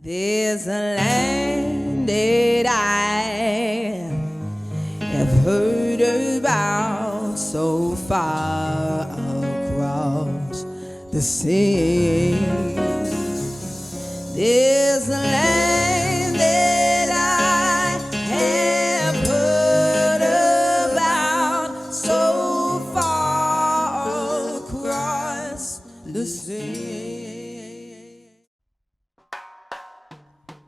There's a land that I have heard about so far across the sea. There's a land that I have heard about so far across the sea.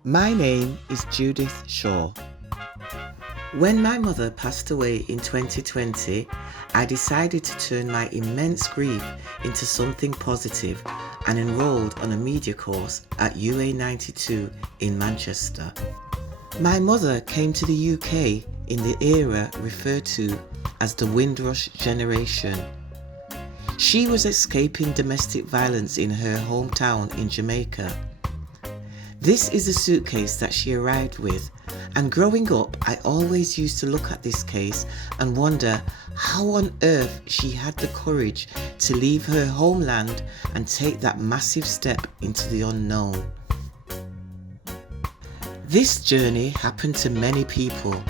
My name is Judith Shaw. When my mother passed away in 2020, I decided to turn my immense grief into something positive and enrolled on a media course at UA92 in Manchester. My mother came to the UK in the era referred to as the Windrush generation. She was escaping domestic violence in her hometown in Jamaica. This is the suitcase that she arrived with, and growing up I always used to look at this case and wonder how on earth she had the courage to leave her homeland and take that massive step into the unknown. This journey happened to many people,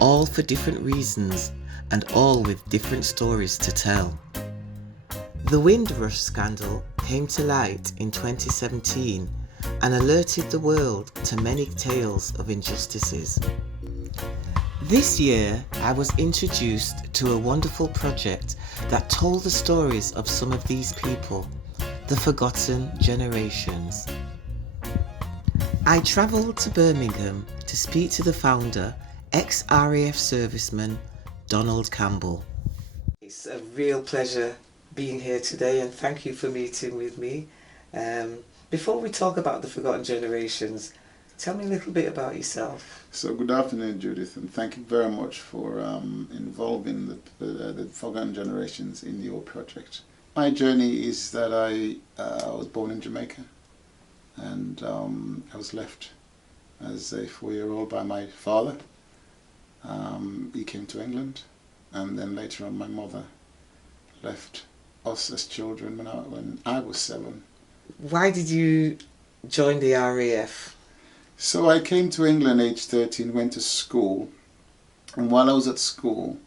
all for different reasons and all with different stories to tell. The Windrush scandal came to light in 2017 and alerted the world to many tales of injustices. This year, I was introduced to a wonderful project that told the stories of some of these people, the forgotten generations. I travelled to Birmingham to speak to the founder, ex-RAF serviceman Donald Campbell. It's a real pleasure being here today, and thank you for meeting with me. Before we talk about the forgotten generations, tell me a little bit about yourself. So good afternoon, Judith, and thank you very much for involving the forgotten generations in your project. My journey is that I was born in Jamaica, and I was left as a 4-year-old by my father. He came to England, and then later on my mother left us as children when I was 7. Why did you join the RAF? So I came to England age 13, went to school, and while I was at school,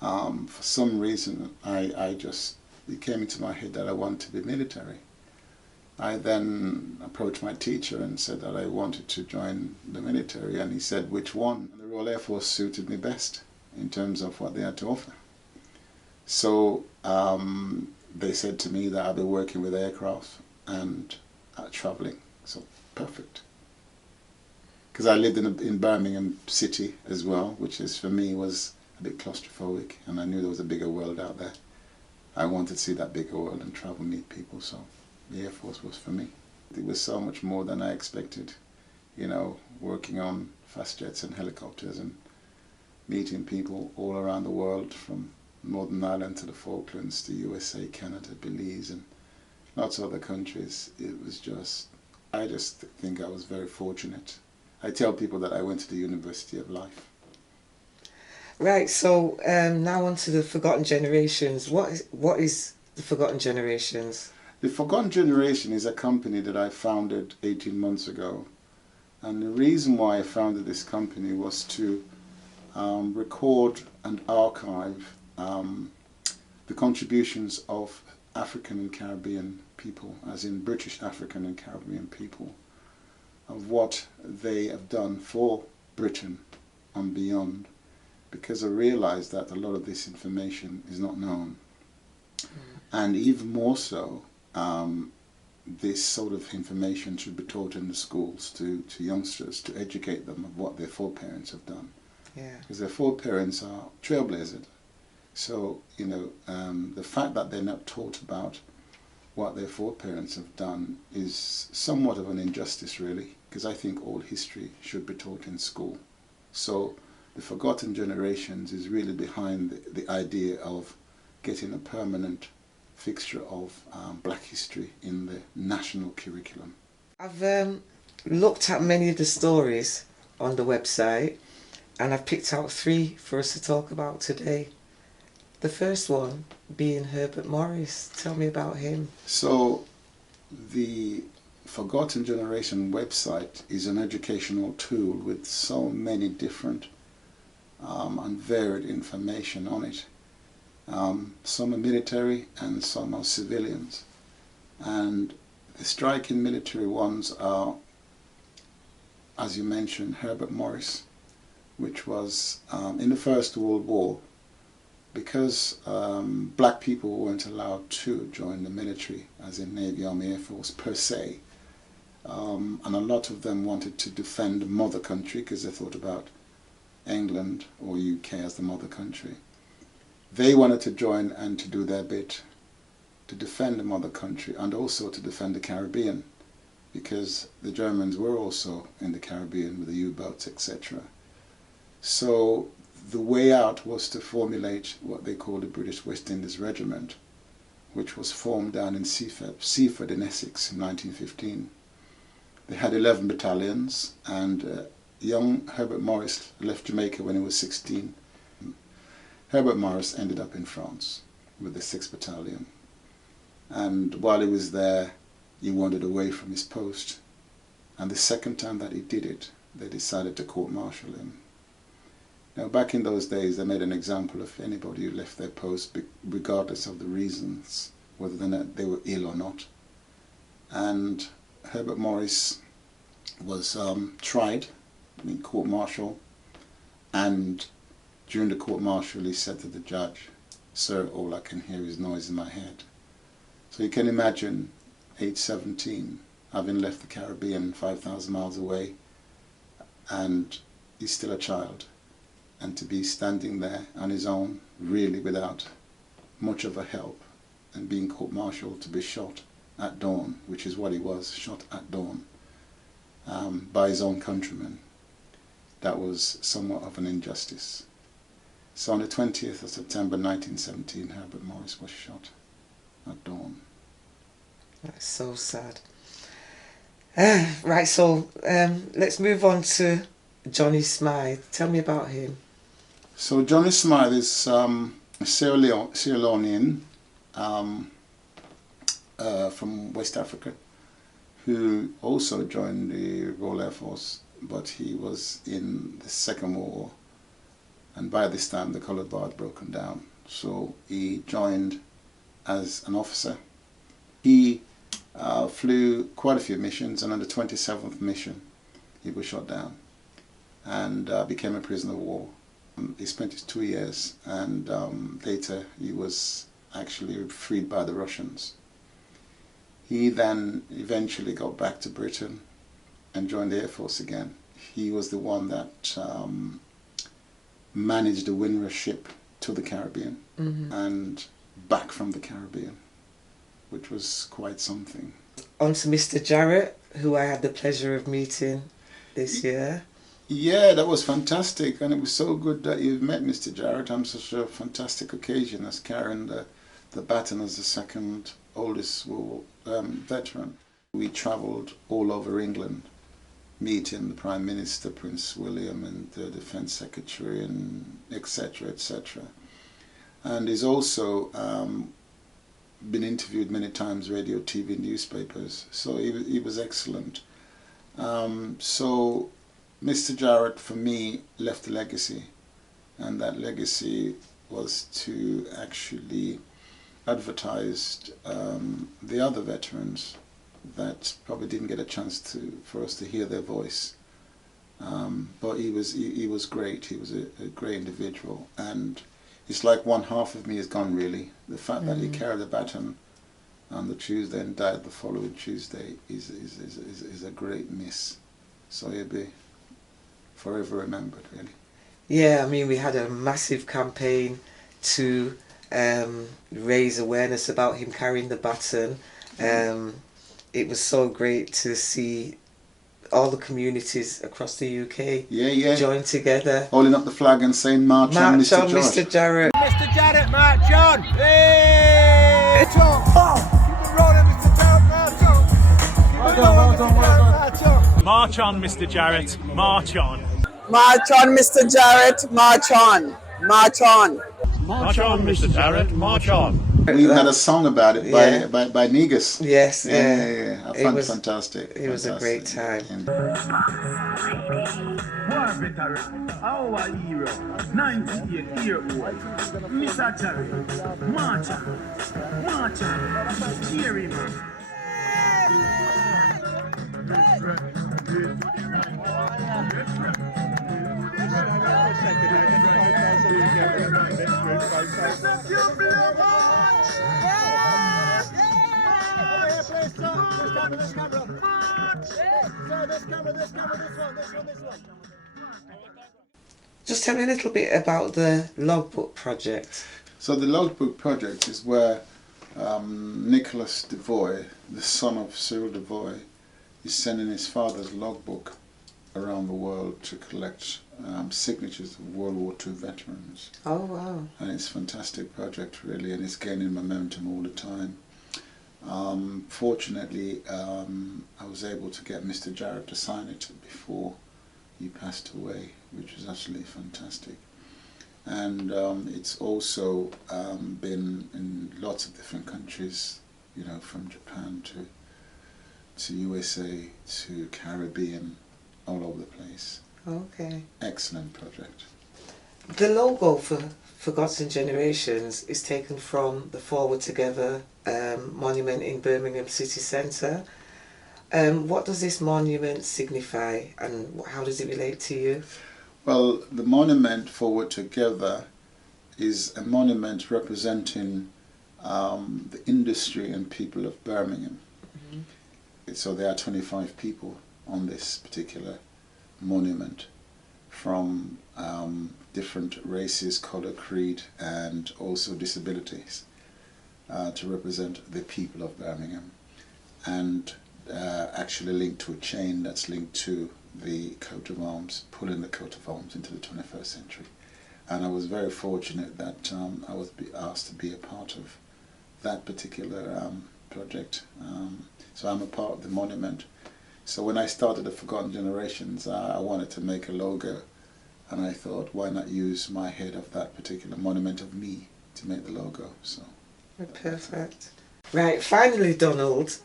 for some reason it came into my head that I wanted to be military. I then approached my teacher and said that I wanted to join the military, and he said which one. And the Royal Air Force suited me best in terms of what they had to offer. So they said to me that I'll be working with aircraft and travelling, so perfect. Because I lived in Birmingham City as well, which is for me was a bit claustrophobic, and I knew there was a bigger world out there. I wanted to see that bigger world and travel, meet people, so the Air Force was for me. It was so much more than I expected, you know, working on fast jets and helicopters and meeting people all around the world, from Northern Ireland to the Falklands to USA, Canada, Belize, and lots of other countries. It was just, I just think I was very fortunate. I tell people that I went to the University of Life. Right, so now on to the forgotten generations. What is the forgotten generations? The Forgotten Generation is a company that I founded 18 months ago. And the reason why I founded this company was to record and archive the contributions of African and Caribbean people, as in British African and Caribbean people, of what they have done for Britain and beyond, because I realised that a lot of this information is not known. And even more so, this sort of information should be taught in the schools to youngsters, to educate them of what their foreparents have done. Yeah. Because their foreparents are trailblazers. So, you know, the fact that they're not taught about what their foreparents have done is somewhat of an injustice, really, because I think all history should be taught in school. So the Forgotten Generations is really behind the idea of getting a permanent fixture of black history in the national curriculum. I've looked at many of the stories on the website, and I've picked out 3 for us to talk about today. The first one being Herbert Morris. Tell me about him. So the Forgotten Generation website is an educational tool with so many different and varied information on it. Some are military and some are civilians. And the striking military ones are, as you mentioned, Herbert Morris, which was in the First World War, because black people weren't allowed to join the military, as in Navy, Army, Air Force per se. And a lot of them wanted to defend the mother country because they thought about England or UK as the mother country. They wanted to join and to do their bit to defend the mother country and also to defend the Caribbean, because the Germans were also in the Caribbean with the U-boats, etc. So the way out was to formulate what they called the British West Indies Regiment, which was formed down in Seaford in Essex in 1915. They had 11 battalions, and young Herbert Morris left Jamaica when he was 16. Herbert Morris ended up in France with the 6th Battalion. And while he was there, he wandered away from his post. And the second time that he did it, they decided to court-martial him. Now, back in those days, they made an example of anybody who left their post, regardless of the reasons, whether they were ill or not. And Herbert Morris was tried in court-martial, and during the court-martial he said to the judge, "Sir, all I can hear is noise in my head." So you can imagine, age 17, having left the Caribbean 5,000 miles away, and he's still a child, and to be standing there on his own, really without much of a help, and being court-martialed to be shot at dawn, which is what he was, shot at dawn, by his own countrymen. That was somewhat of an injustice. So on the 20th of September 1917, Herbert Morris was shot at dawn. That's so sad. Right, so let's move on to Johnny Smythe. Tell me about him. So Johnny Smythe is a Sierra Leonean from West Africa, who also joined the Royal Air Force, but he was in the Second World War, and by this time the coloured bar had broken down. So he joined as an officer. He flew quite a few missions, and on the 27th mission he was shot down and became a prisoner of war. He spent his 2 years, and later he was actually freed by the Russians. He then eventually got back to Britain and joined the Air Force again. He was the one that managed the Windrush ship to the Caribbean and back from the Caribbean, which was quite something. On to Mr. Jarrett, who I had the pleasure of meeting this year. Yeah, that was fantastic, and it was so good that you've met Mr. Jarrett on such a fantastic occasion as carrying the baton as the second oldest war veteran. We travelled all over England, meeting the Prime Minister, Prince William, and the Defence Secretary, and etc., etc. And he's also been interviewed many times, radio, TV, newspapers, so he was excellent. So Mr. Jarrett, for me, left a legacy, and that legacy was to actually advertise the other veterans that probably didn't get a chance for us to hear their voice. But he was great. He was a great individual, and it's like one half of me is gone, really. The fact that he carried the baton on the Tuesday and died the following Tuesday is a great miss. So he'll be forever remembered, really. Yeah, I mean, we had a massive campaign to raise awareness about him carrying the baton. It was so great to see all the communities across the UK join together, holding up the flag and saying, "March on, Mr. Jarrett." Mr. Jarrett. Mr. Jarrett, march on! Hey! Keep it rolling, Mr. Jarrett, march on! March on, Mr. Jarrett, march on! March on, Mr. Jarrett, march on! March on! March on, Mr. Jarrett, march on! We had a song about it by Negus. Yes, Yeah. It was Fantastic. It was a great time. War veteran, our hero, 98-year-old, Mr. Jerry, Marcha, cheery man. Just tell me a little bit about the logbook project. So the logbook project is where Nicholas Devoy, the son of Cyril Devoy, is sending his father's logbook around the world to collect signatures of World War II veterans. Oh, wow. And it's a fantastic project, really, and it's gaining momentum all the time. Fortunately, I was able to get Mr. Jarrett to sign it before he passed away, which was absolutely fantastic. And it's also been in lots of different countries, you know, from Japan to USA to Caribbean, all over the place. Okay. Excellent project. The logo for Forgotten Generations is taken from the Forward Together monument in Birmingham city centre. What does this monument signify and how does it relate to you? Well, the monument Forward Together is a monument representing the industry and people of Birmingham. Mm-hmm. So there are 25 people on this particular monument from different races, colour, creed, and also disabilities to represent the people of Birmingham, and actually linked to a chain that's linked to the coat of arms, pulling the coat of arms into the 21st century. And I was very fortunate that I was asked to be a part of that particular project. So I'm a part of the monument. So when I started the Forgotten Generations, I wanted to make a logo, and I thought, why not use my head of that particular monument of me to make the logo? So perfect. Right, finally, Donald,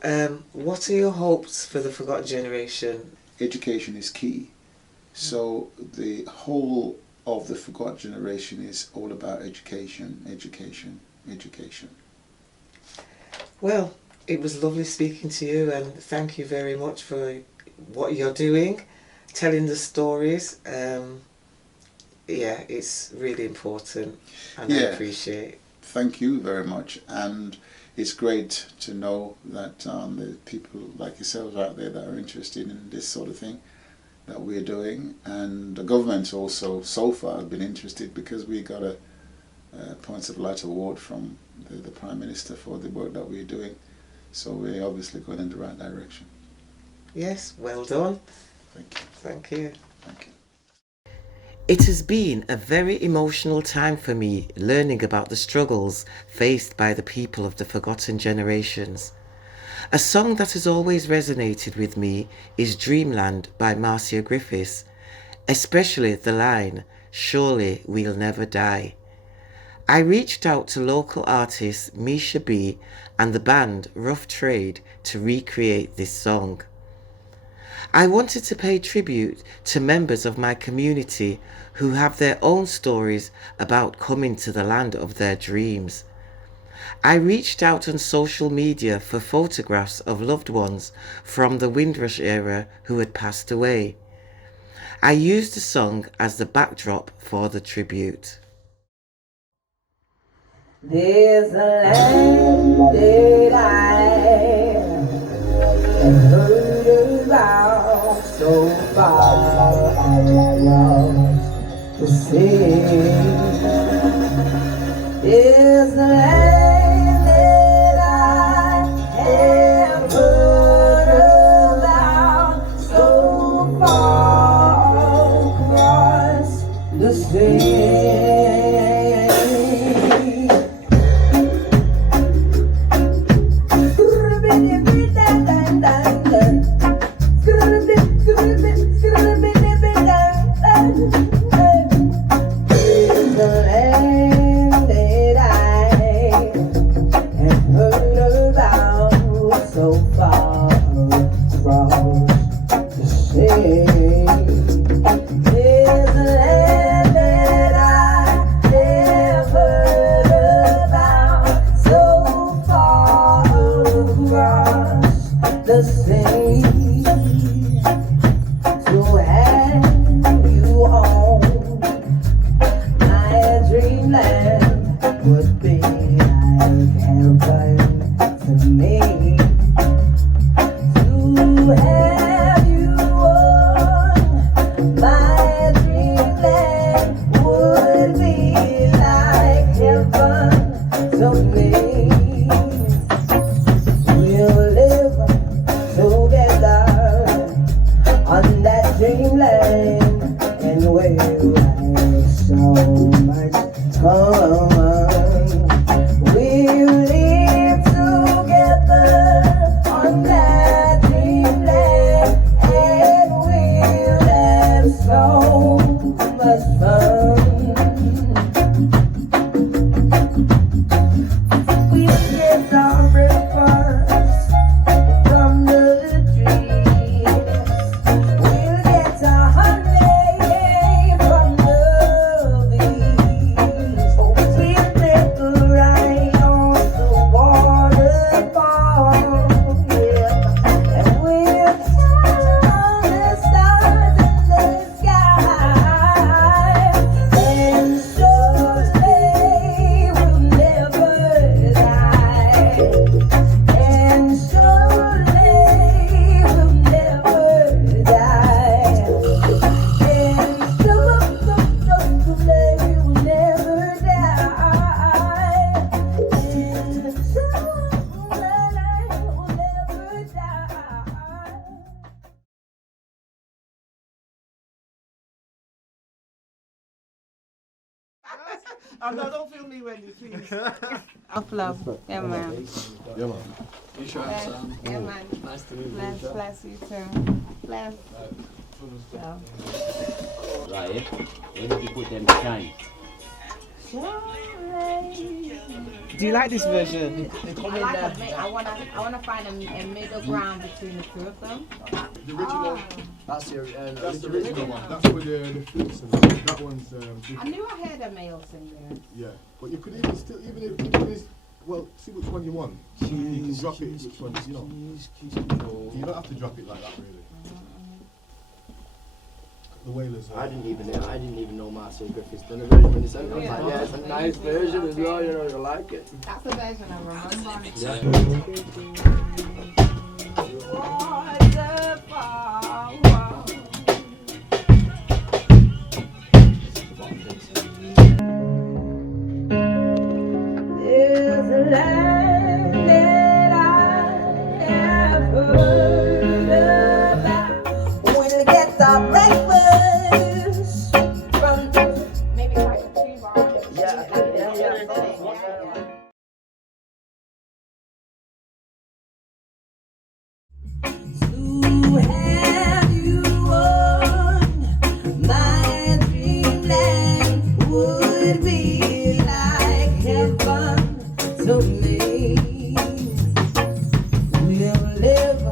what are your hopes for the Forgotten Generation? Education is key. So the whole of the Forgotten Generation is all about education, education, education. Well, it was lovely speaking to you, and thank you very much for what you're doing, telling the stories. Yeah, it's really important, and I appreciate it. Thank you very much, and it's great to know that there are people like yourselves out there that are interested in this sort of thing that we're doing, and the government also so far have been interested because we got a Points of Light award from the Prime Minister for the work that we're doing. So we're obviously going in the right direction. Yes, well done. Thank you. Thank you. Thank you. It has been a very emotional time for me learning about the struggles faced by the people of the Forgotten Generations. A song that has always resonated with me is Dreamland by Marcia Griffiths, especially the line, "Surely we'll never die." I reached out to local artist Misha B and the band Rough Trade to recreate this song. I wanted to pay tribute to members of my community who have their own stories about coming to the land of their dreams. I reached out on social media for photographs of loved ones from the Windrush era who had passed away. I used the song as the backdrop for the tribute. There's a land that I have heard about so far across the sea. There's a land that I have heard about so far across the sea. sing. There's a land that I never heard about, so far across the sea. To have you on my dreamland would be like heaven to me. To have you on my dreamland would be like heaven to me. We'll live together on that dreamland, and we'll have so much fun. We'll live together on that dreamland, and we'll have so much fun. We'll get our breakfast from the trees. We'll get our honey from the bees. We'll take a ride on the waterfall, yeah. And we'll count the stars in the sky. And surely we'll never die. And surely we'll never die. And surely we'll never die. And surely we'll never die. Oh, no, don't film me, Wendy, please. Of love. Yeah, man. Yeah, man. You sure, Bless. Sam? Yeah, man. Nice to meet you. Bless, bless you too. Bless. So. Right, where did you put them behind? Do you like this version? I like a I wanna find a middle ground between the two of them. The original. That's the original one. That's for the flutes and that. That one's I knew I heard a male singer. yeah. But you could even still even if it is well, see which one you want. You can drop it which one you know. You don't have to drop it like that really. The Wailers I didn't even know Marcia Griffiths done a version when he sent it. I was like, yeah, it's a nice version as well, you know, you like it. That's the version I remember. There's a land that I have heard about. We'll get our breakfast from Maybe like a tree bar. yeah. To have you on my dreamland would be like heaven to me. We'll live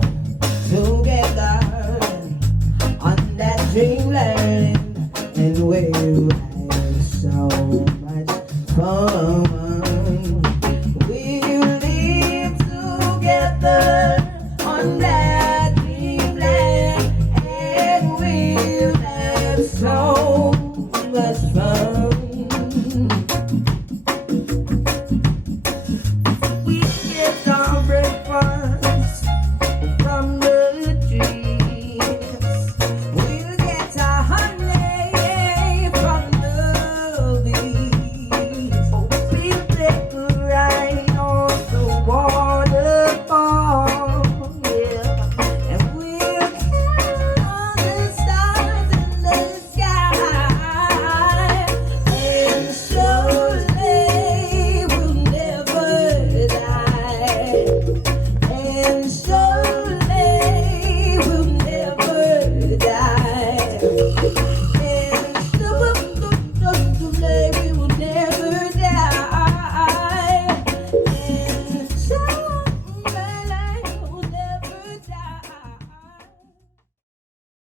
together on that dreamland, and we'll